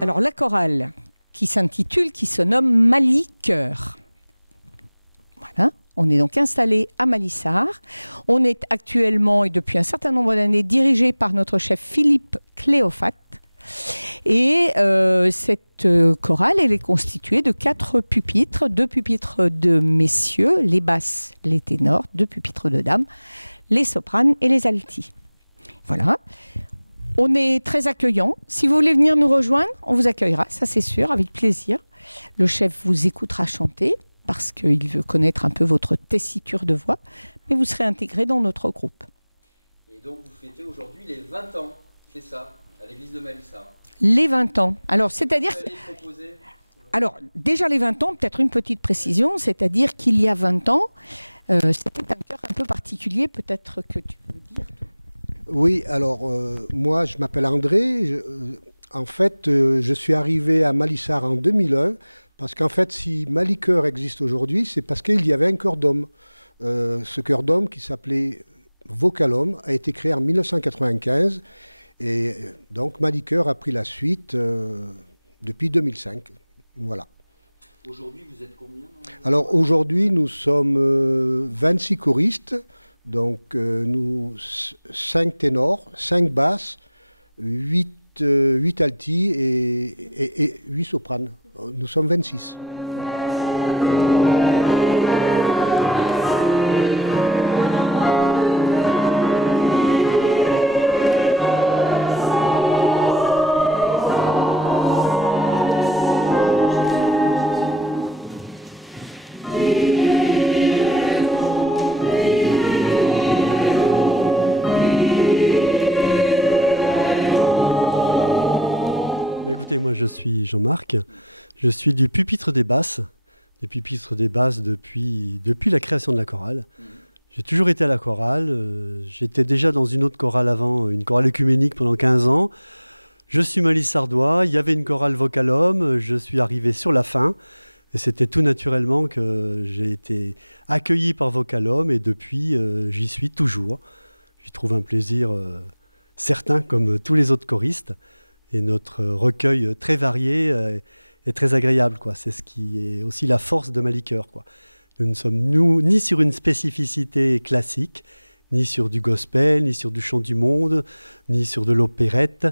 Alors la chorale qui se nomme Malichœur. Voilà. On est donc installé à Malissard. On est actuellement et depuis un certain nombre d'années dirigé par notre chef Philippe Cléophate. Et cette chorale, elle est constituée de 4 pupitres, 2 pupitres de messieurs, les basses, les ténors, 2 pupitres de dames, les sopranes et les altis. Voilà. On est très accueillant. Si vous voulez venir nous rejoindre, on vous accueillera, ça c'est sûr, avec plaisir. Le chef vous écoutera chanter parce qu'il veut connaître un peu votre tessiture de voix, mais vous serez intégré dans notre groupe. Et donc vous fêtez aujourd'hui les 20 ans, c'est ça, à l'église de Malissard. Les 20 ans. Alors, c'est-à-dire... Alors, déjà les 20 ans, peut-être une petite précision, c'est-à-dire qu'il y a 20 ans, c'était un cœur un peu particulier, peut-être que tu veux dire. Oui, alors moi je m'appelle André, en fait je suis arrivé à Malissard en 2001, parce qu'en fait si Malichœur existe aujourd'hui, c'est parce qu'il y avait un chœur d'hommes. Ce chœur d'hommes qui s'appelait Vocalum a été créé en 1995, et donc Malichœur a pris la suite depuis 2005, voilà. Aujourd'hui vous êtes combien? Alors aujourd'hui nous sommes 26 choristes. Donc, nous, 5 ténors, 5 basses, 8 altis et 8 sopranes. Nous sommes 26. Moi je suis Jean-Marc, je suis du pupitre des basses, depuis la création de la chorale. J'ai toujours été à la chorale, j'étais déjà dans une autre chorale avant, une chorale œcuménique pendant 15 ans. Je suis malisardois, il y avait une chorale Vocalum, je suis arrivé sur la fin et c'était tout naturellement que j'ai été accueilli par Vocalum et depuis j'y suis toujours. J'y trouve un plaisir certain comme tous les autres choristes. Et notre recueil très varié est très agréable, quoi. C'est ce qui est aussi la force de Malichœur, quoi. Nous ne sommes ni sur une spécificité classique, ni sur du gospel, ni sur du chant du monde, ni sur de l'opérette.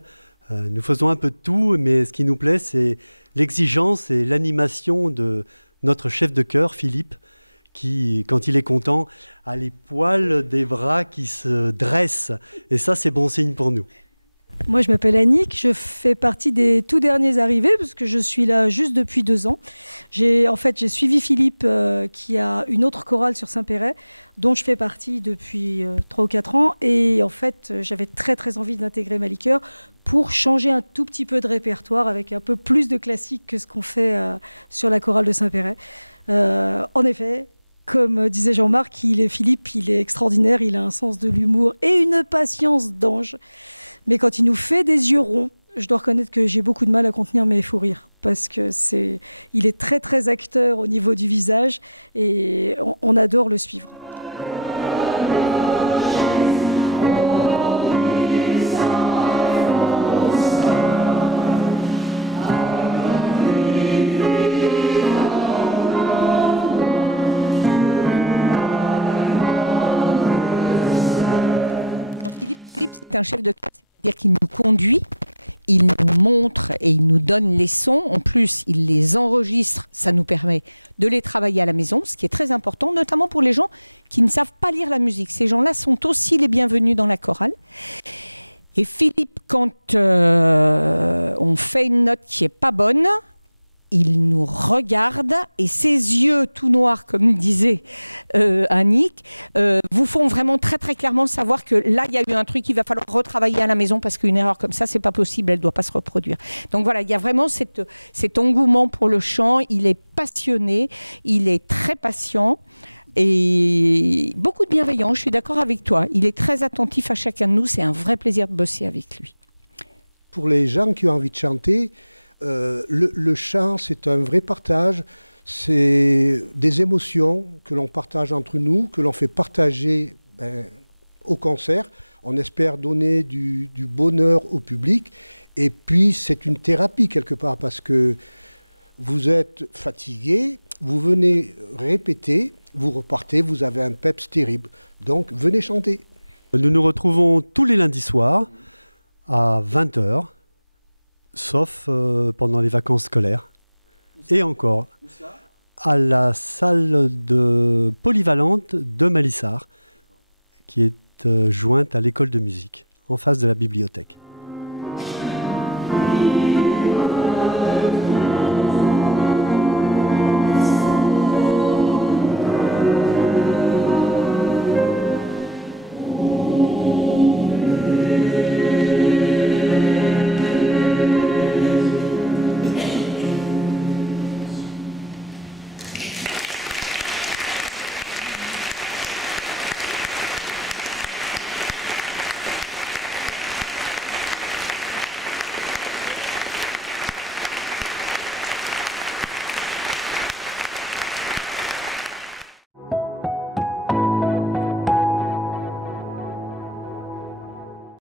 Nous faisons un peu de tout, mais ce qui nous plaît, c'est l'exigence et l'animation de notre chef de chœur, Philippe, qui, quand il est content, a les poils des bras qui se dressent. Et ça, c'est bon signe pour nous. Moi, je m'appelle Annick, je fais partie des tout derniers arrivés parce que je suis là juste depuis 2 ans. J'ai suivi Philippe qui a une autre chorale sur Saint-Péret dont je fais partie depuis 3 ou 4 ans. Et en fait, j'avais très très envie d'intégrer Malichœur pour changer un tout petit peu de répertoire avec un peu plus de classique que ce qu'on fait sur la chorale de Saint-Péret. En effet, comme disait Jean-Marc, Philippe, il est extraordinaire, il a un sens de l'humour et une patience d'ange. Mais quand il nous fait des yeux ronds, je dois reconnaître que j'ai beaucoup de mal à contenir mes fous rires parce que il est très très acteur au niveau du visage et on adore le suivre. Philippe, c'est un chef de classe. C'est-à-dire qu'il nous conduit, il nous montre et il nous donne les sons. En plus, il les enregistre. Ça nous permet de les travailler à la maison, ce qui est très important, notamment pour les gens qui ne savent pas lire la musique. Ces gens-là sont aussi les bienvenus dans la chorale. Et Philippe, quand on fait une note qui n'est pas bonne, il nous regarde et ses yeux tout noirs, comme disait Annick, vous font vraiment très très clairement savoir que là, il y a eu un truc qu'il va falloir retravailler à la maison parce qu'une erreur comme ça, c'est pas possible, elle ne doit pas se reproduire. Donc voilà, il y a vraiment cet engouement pour le chant, il est passionné, il est très patient et beaucoup de bienveillance, je suis d'accord avec toi. Il est très attentif à chacun de nous, c'est un vrai plaisir de bosser avec lui. Pour les gens qui ont envie de chanter, le chant, c'est un vrai partage, c'est des émotions que l'on partage entre nous, que l'on fait partager au concert. On espère donner du bonheur au public Et puis, c'est une thérapie quelque part parce que vous êtes fatigué, vous venez répéter, vous repartez, vous avez un peps terrible. Donc, venez chanter. Nous nous retrouvons tous les lundis soirs à 20h, sauf pendant les vacances scolaires. Et encore, à la salle de polyvalente de Malissard, qui est jointe à l'école de musique, en face de la bibliothèque.